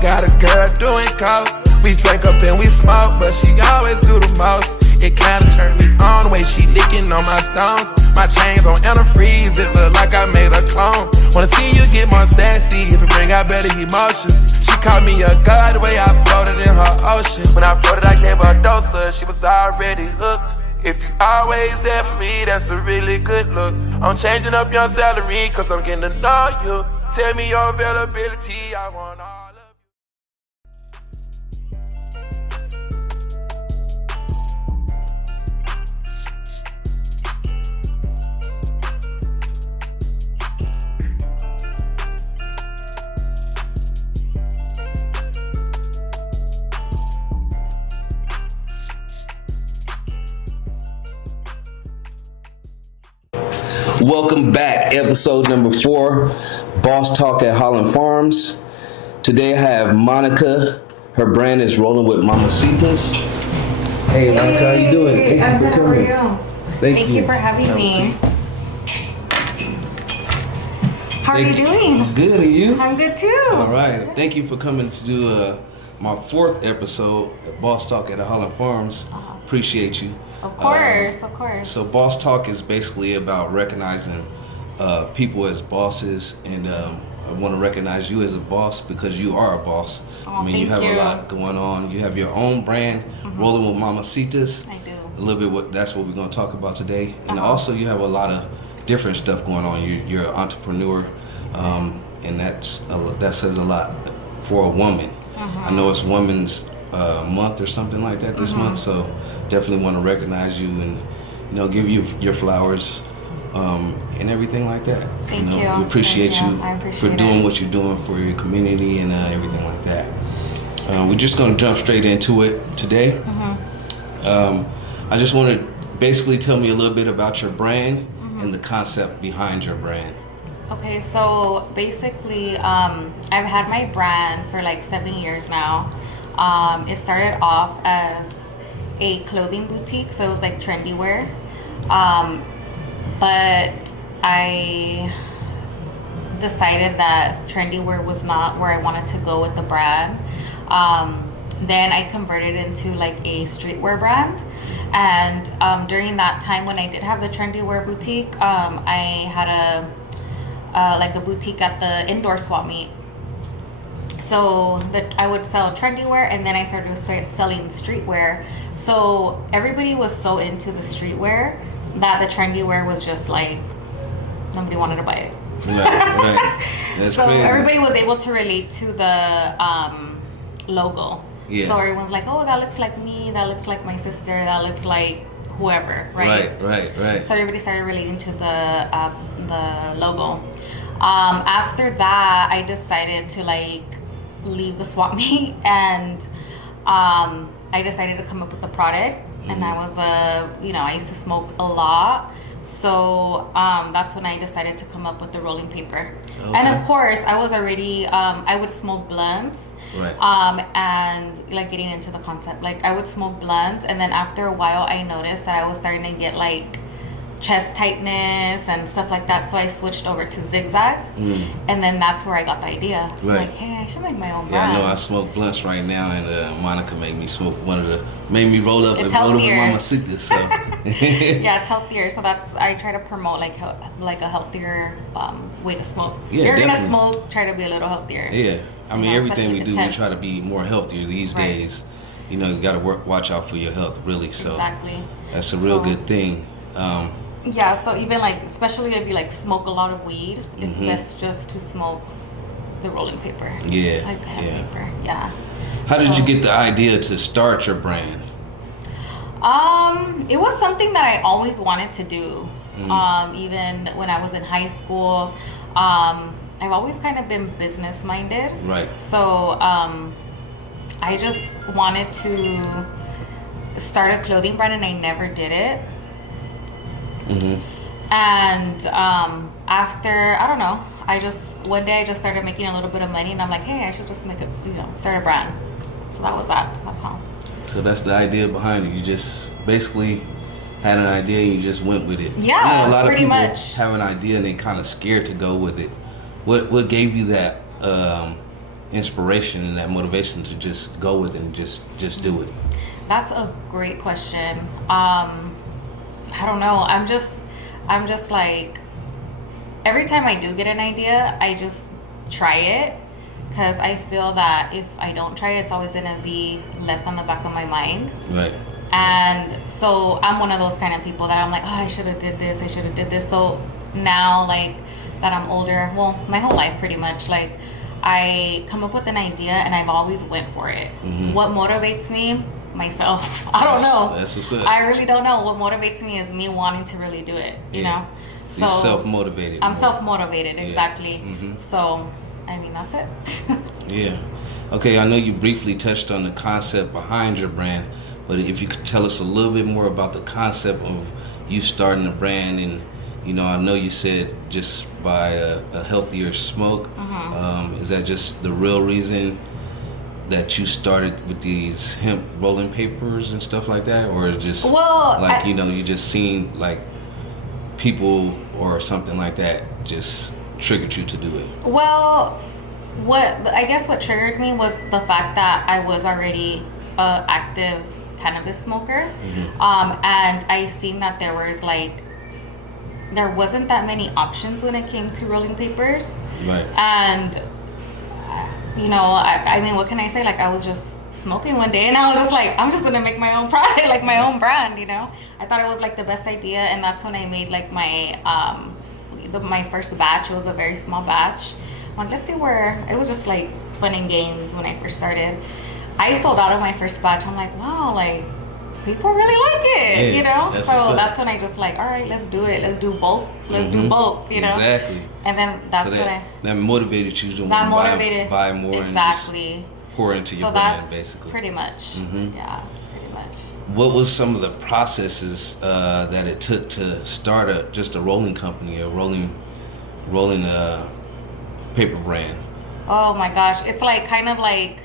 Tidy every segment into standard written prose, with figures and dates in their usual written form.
Got a girl doing coke. We drink up and we smoke, but she always do the most. It kinda turned me on the way she licking on my stones. My chains on antifreeze, it look like I made a clone. Wanna see you get more sassy if it bring out better emotions. She called me a god the way I floated in her ocean. When I floated, I gave her a dose of, she was already hooked. If you always there for me, that's a really good look. I'm changing up your salary, cause I'm getting to know you. Tell me your availability, I want all of you. Welcome back, episode number 4, Boss Talk at Holland Farms. Today I have Monica. Her brand is Rolling with Mamacitas. Hey Monica, how you doing? Hey, I'm good. How are you? Thank you for having me. How are you doing? Good, and you? I'm good too. All right. Thank you for coming to do my 4th episode at Boss Talk at Holland Farms. Appreciate you. Of course, of course. So Boss Talk is basically about recognizing people as bosses, and I want to recognize you as a boss because you are a boss. Oh, you have a lot going on. You have your own brand, Rolling with Mamacitas. I do. A little bit that's what we're going to talk about today. And also you have a lot of different stuff going on. You're an entrepreneur, and that says a lot for a woman. I know it's Women's Month or something like that this month, so definitely want to recognize you and give you your flowers and everything like that. Thank you. We appreciate you for doing it. what you're doing for your community and everything like that. We're just going to jump straight into it today. I just want to basically tell me a little bit about your brand and the concept behind your brand. Okay, so basically, I've had my brand for like 7 years now. It started off as a clothing boutique, so it was like trendy wear. But I decided that trendy wear was not where I wanted to go with the brand. Then I converted into like a streetwear brand. And during that time when I did have the trendy wear boutique, I had a boutique at the indoor swap meet. So that I would sell trendy wear, and then I started selling streetwear. So everybody was so into the streetwear that the trendy wear was just like nobody wanted to buy it. Right. That's so crazy. Everybody was able to relate to the logo. Yeah. So everyone's like, oh, that looks like me, that looks like my sister, that looks like whoever, right? Right. So everybody started relating to the logo. After that, I decided to like leave the swap meet, and I decided to come up with a product. And I was I used to smoke a lot, so that's when I decided to come up with the rolling paper. Okay. And of course, I was already I would smoke blunts. Right. And like getting into the concept, like I would smoke blunts, and then after a while I noticed that I was starting to get like chest tightness and stuff like that, so I switched over to zigzags, and then that's where I got the idea. Right. Like, hey, I should make my own brand. Yeah, I know I smoke blunts right now, and Monica made me smoke made me roll up It's and roll up with healthier. Mamacitas. So Yeah, it's healthier. So that's I try to promote like a healthier way to smoke. Yeah, You're definitely. gonna smoke, try to be a little healthier. Yeah, I mean everything we especially do, the we temp. try to be more healthier these Right. days. You got to watch out for your health, really. So Exactly. that's a real good thing. Yeah, so even like, especially if you like smoke a lot of weed, it's best just to smoke the rolling paper. Yeah, Like the hemp yeah. paper. Yeah. How did you get the idea to start your brand? It was something that I always wanted to do. Even when I was in high school, I've always kind of been business minded. Right. So I just wanted to start a clothing brand, and I never did it. And after, I don't know, one day I just started making a little bit of money, and I'm like, hey, I should just start a brand. So that was that. That's how. So that's the idea behind it. You just basically had an idea and you just went with it. Yeah, I know a lot pretty of people much. have an idea and they're kind of scared to go with it. What gave you that inspiration and that motivation to just go with it and just do it? That's a great question. I don't know. I'm just like, every time I do get an idea, I just try it, because I feel that if I don't try it, it's always gonna be left on the back of my mind. Right. And so I'm one of those kind of people that I'm like, oh, I should have did this, I should have did this. So now, like, that I'm older, well, my whole life pretty much, like, I come up with an idea and I've always went for it. What motivates me? Myself. I don't know. That's what's up. I really don't know. What motivates me is me wanting to really do it, you know? So you're self-motivated. I'm self-motivated, exactly. Mm-hmm. So, I mean, that's it. Yeah. Okay, I know you briefly touched on the concept behind your brand, but if you could tell us a little bit more about the concept of you starting a brand, and I know you said just by a healthier smoke. Is that just the real reason that you started with these hemp rolling papers and stuff like that, or just you just seen like people or something like that just triggered you to do it? Well, what triggered me was the fact that I was already a active cannabis smoker, and I seen that there wasn't that many options when it came to rolling papers. Right. And I mean, what can I say? Like, I was just smoking one day and I was just like, I'm just gonna make my own product, like my own brand. I thought it was like the best idea, and that's when I made like my my first batch. It was a very small batch. Let's see where it was, just like fun and games when I first started. I sold out of my first batch. I'm like, wow, like people really like it, that's when I just like, all right, let's do it. Let's do both. Let's do both, Exactly. And then that's that motivated you to buy more, exactly, and just pour into your brand, basically. Pretty much. Yeah, pretty much. What was some of the processes that it took to start a rolling company, a rolling paper brand? Oh my gosh, it's like kind of like,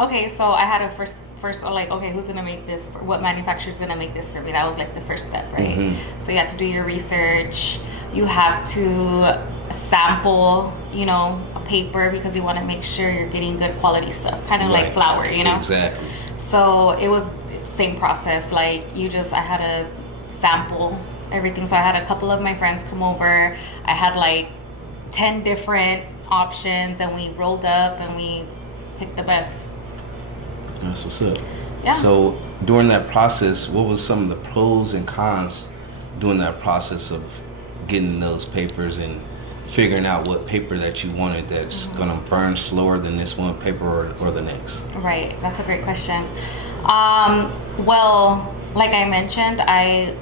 okay, so I had a first like, okay, who's gonna make this? What manufacturer's gonna make this for me? That was like the first step, right? So you have to do your research. You have to sample, a paper, because you want to make sure you're getting good quality stuff, kind of like flour, Exactly. So it was the same process. Like, I had to sample everything. So I had a couple of my friends come over. I had like 10 different options, and we rolled up and we picked the best. That's what's up. Yeah. So during that process, what was some of the pros and cons during that process of getting those papers and figuring out what paper that you wanted that's gonna burn slower than this one paper or the next? Right, that's a great question. Well, like I mentioned, I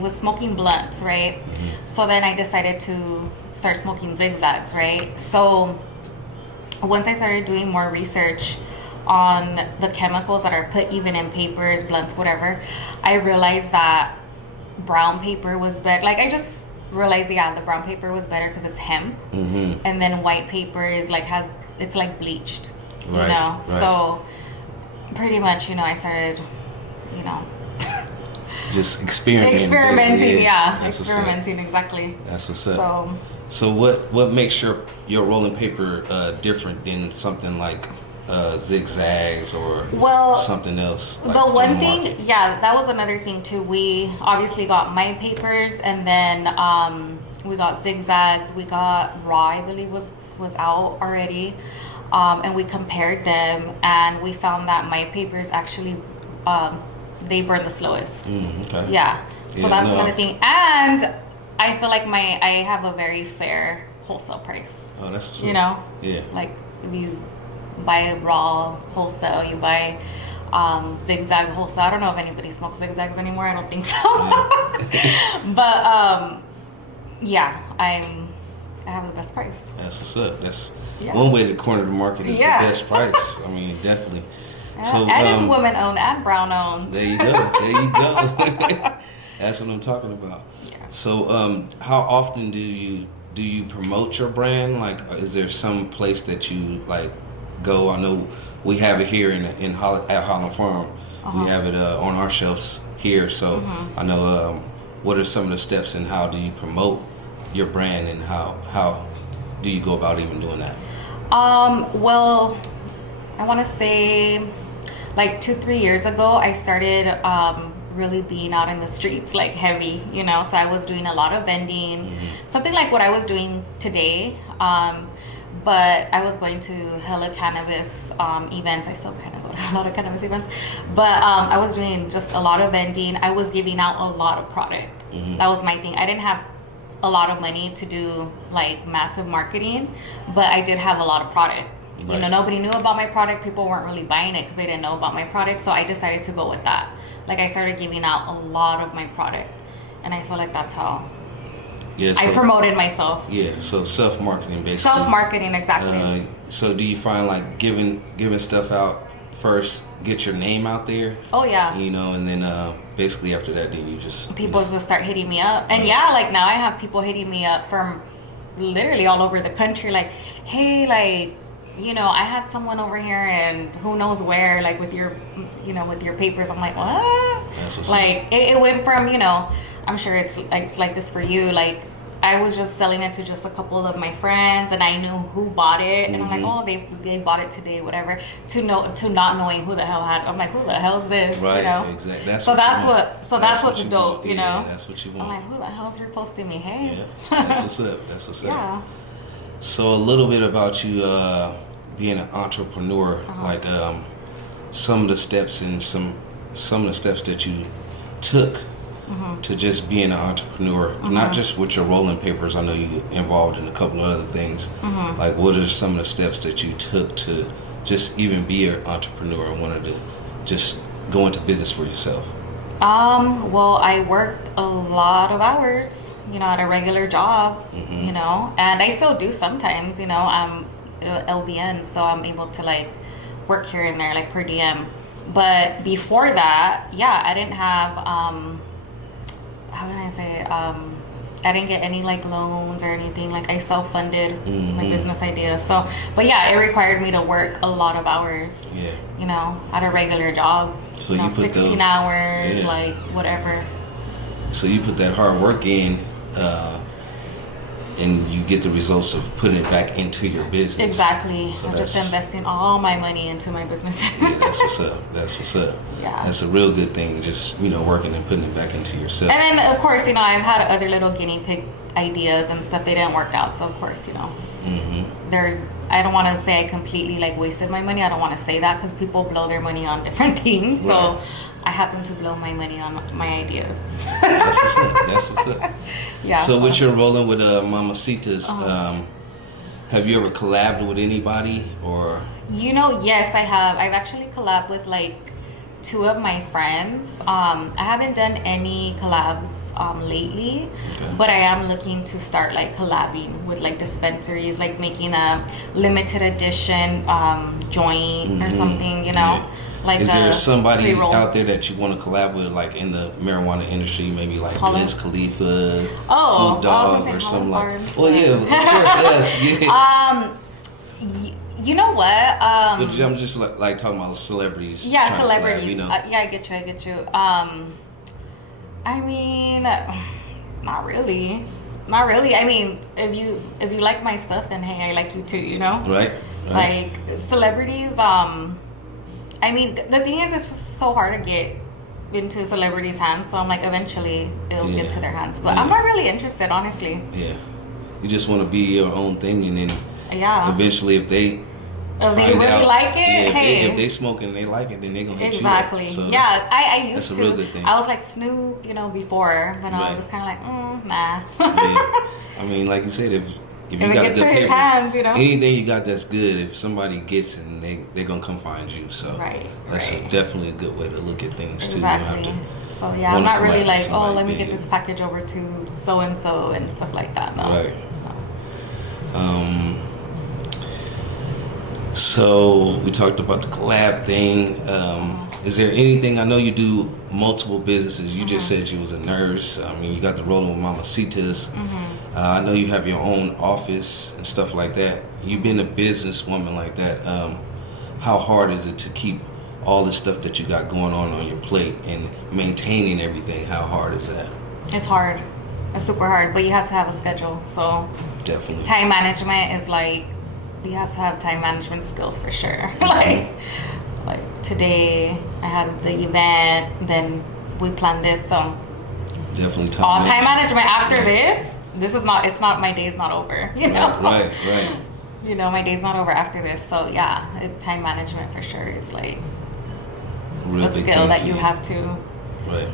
was smoking blunts, right? So then I decided to start smoking zigzags, right? So once I started doing more research on the chemicals that are put even in papers, blunts, whatever, I realized that brown paper was better. Like, I just realized, the brown paper was better because it's hemp, and then white paper is like it's like bleached, Right. So pretty much, I started, just experimenting, experimenting, exactly. That's what's up. So what makes your rolling paper different than something like zigzags or something else? Like the one thing, that was another thing too. We obviously got my papers, and then we got zigzags. We got raw, I believe was out already, and we compared them, and we found that my papers actually they burn the slowest. Okay. Yeah. So that's another thing, and I feel like I have a very fair wholesale price. Oh, that's what's up. Yeah. Like, if you buy raw wholesale, you buy zigzag wholesale. I don't know if anybody smokes zigzags anymore. I don't think so. But I have the best price. That's what's up. That's one way to corner the market is the best price. I mean, definitely. So, and it's women owned and brown owned. There you go. That's what I'm talking about. Yeah. So how often do you promote your brand? Like, is there some place that you like go? I know we have it here at Holland Farm. We have it on our shelves here. So I know what are some of the steps and how do you promote your brand, and how do you go about even doing that? Well, I want to say like 2-3 years ago, I started really being out in the streets like heavy, you know. So I was doing a lot of vending, something like what I was doing today. But I was going to hella cannabis events. I still kind of go to a lot of cannabis events. But I was doing just a lot of vending. I was giving out a lot of product. That was my thing. I didn't have a lot of money to do like massive marketing, but I did have a lot of product. Right. You know, nobody knew about my product. People weren't really buying it because they didn't know about my product. So I decided to go with that. Like I started giving out a lot of my product. And I feel like that's how I promoted myself. Yeah, so self-marketing basically. Self-marketing, exactly. So do you find like giving stuff out first, get your name out there? Oh yeah. You know, and then basically after that, then you just... People just start hitting me up. And yeah, like now I have people hitting me up from literally all over the country. Like, hey, like, you know, I had someone over here and who knows where, like with your, you know, with your papers. I'm like, what? That's what's like, it went from, you know, I'm sure it's like this for you. Like, I was just selling it to just a couple of my friends, and I knew who bought it, and I'm like, oh, they bought it today, whatever. To not knowing who the hell had. I'm like, who the hell is this? Right, you know? exactly. That's what's dope, you know. Yeah, that's what you want. I'm like, who the hell's reposting me? Hey. Yeah, that's what's up. That's what's up. Yeah. So a little bit about you being an entrepreneur, like some of the steps and some of the steps that you took to just being an entrepreneur, not just with your rolling papers. I know you involved in a couple of other things. Like, what are some of the steps that you took to just even be an entrepreneur and wanted to just go into business for yourself? Well, I worked a lot of hours, you know, at a regular job, you know, and I still do sometimes, you know. I'm LVN, so I'm able to like work here and there, like per diem. But before that, yeah, I didn't have how can I say, I didn't get any like loans or anything. Like I self-funded my business idea. So, but yeah, it required me to work a lot of hours. Yeah. You know, at a regular job. So you know, put 16 hours, like whatever. So you put that hard work in, and you get the results of putting it back into your business. Exactly. So I'm just investing all my money into my business. Yeah, that's what's up. That's what's up. Yeah. That's a real good thing, just, you know, working and putting it back into yourself. And then, of course, you know, I've had other little guinea pig ideas and stuff. They didn't work out. So, of course, you know, I don't want to say I completely, like, wasted my money. I don't want to say that because people blow their money on different things. Right. So I happen to blow my money on my ideas. That's what's up. That's what's up. Yeah. So what you're rolling with Mamacitas, have you ever collabed with anybody or? You know, yes, I have. I've actually collabed with like 2 of my friends. I haven't done any collabs lately, but I am looking to start like collabing with like dispensaries, like making a limited edition joint or something, you know. Yeah. Like is there somebody pre-roll out there that you want to collab with, like in the marijuana industry, maybe like Wiz Khalifa, Snoop Dogg, or something like? Well, yeah, of course, us. Yeah. You know what? I'm just like talking about celebrities. Yeah, celebrities. Collab, you know? Yeah, I get you. I mean, not really. I mean, if you like my stuff, then hey, I like you too. You know? Right. Like celebrities. I mean, the thing is, it's just so hard to get into celebrities' hands. So I'm like, eventually it'll get to their hands. But I'm not really interested, honestly. Yeah, you just want to be your own thing, and then eventually, if they really like it, if they smoke and they like it, then they're gonna hit exactly. you. So yeah, I used to. That's a real good thing. I was like Snoop, you know, before, but I was kind of like, nah. Yeah. I mean, like you said, if you got a good paper, hands, you know? Anything you got that's good, if somebody gets it, they're gonna come find you. So that's definitely a good way to look at things too. Exactly. You have to so yeah, I'm not really like, oh, let me get this package over to so and so and stuff like that. No. Right. No. So we talked about the collab thing. Is there anything? I know you do multiple businesses. You just said you was a nurse. I mean, you got the rolling with Mamacitas. I know you have your own office and stuff like that. You've been a businesswoman like that. How hard is it to keep all the stuff that you got going on your plate and maintaining everything? How hard is that? It's hard. It's super hard, but you have to have a schedule. So Definitely. time management is like, you have to have time management skills for sure. like today I had the event, then we planned this. So Definitely time. all time management after this is not, it's not, my day's not over, you know? Right. You know, my day's not over after this. So yeah, time management for sure is like Real a big skill thing that for you have to. Right.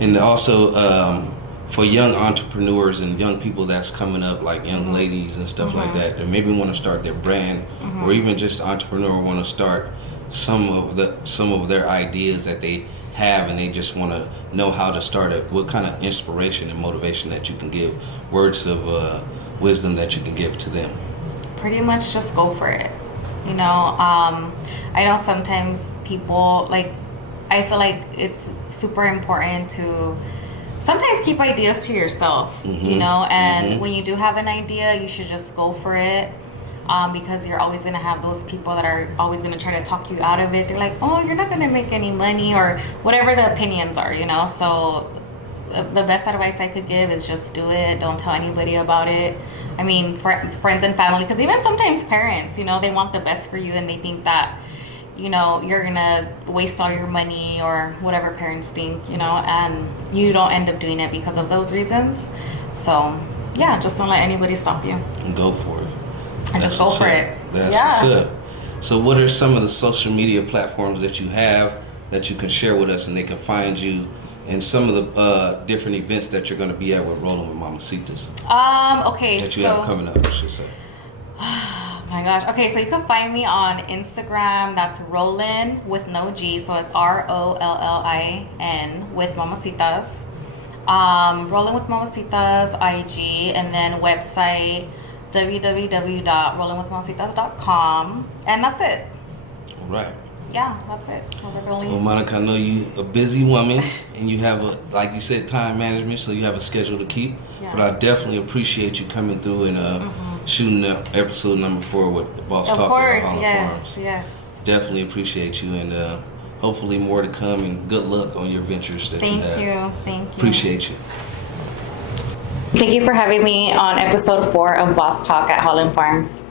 And also, for young entrepreneurs and young people that's coming up, like young ladies and stuff like that, and maybe want to start their brand, or even just entrepreneur want to start some of their ideas that they have, and they just want to know how to start it. What kind of inspiration and motivation that you can give, words of wisdom that you can give to them? Pretty much just go for it. You know, I know sometimes people, like, I feel like it's super important to sometimes keep ideas to yourself, you know, and when you do have an idea, you should just go for it, because you're always going to have those people that are always going to try to talk you out of it. They're like, oh, you're not going to make any money, or whatever the opinions are, you know. So the best advice I could give is just do it. Don't tell anybody about it. I mean, friends and family, because even sometimes parents, you know, they want the best for you, and they think that, you know, you're gonna waste all your money or whatever parents think, you know, and you don't end up doing it because of those reasons. So yeah, just don't let anybody stop you. And go for it. And just go for it. That's Yeah. what's up. So what are some of the social media platforms that you have that you can share with us, and they can find you, and some of the different events that you're going to be at with Rolling with Mamacitas Okay, that you so have coming up, I should say? oh my gosh. Okay, so you can find me on Instagram. That's Rollin with no G, so it's ROLLIN with Mamacitas. Rollin with Mamacitas IG, and then website www.rollingwithmamacitas.com, and that's it. All right. Yeah, that's it. Those are the only. Well, Monica, I know you a busy woman, and you have a, like you said, time management, so you have a schedule to keep. Yeah. But I definitely appreciate you coming through and shooting up episode number 4 with Boss Talk. Of course, Harlem yes, Farms. yes. Definitely appreciate you, and hopefully more to come, and good luck on your ventures that you have. Thank you. Appreciate you. Thank you for having me on episode 4 of Boss Talk at Harlem Farms.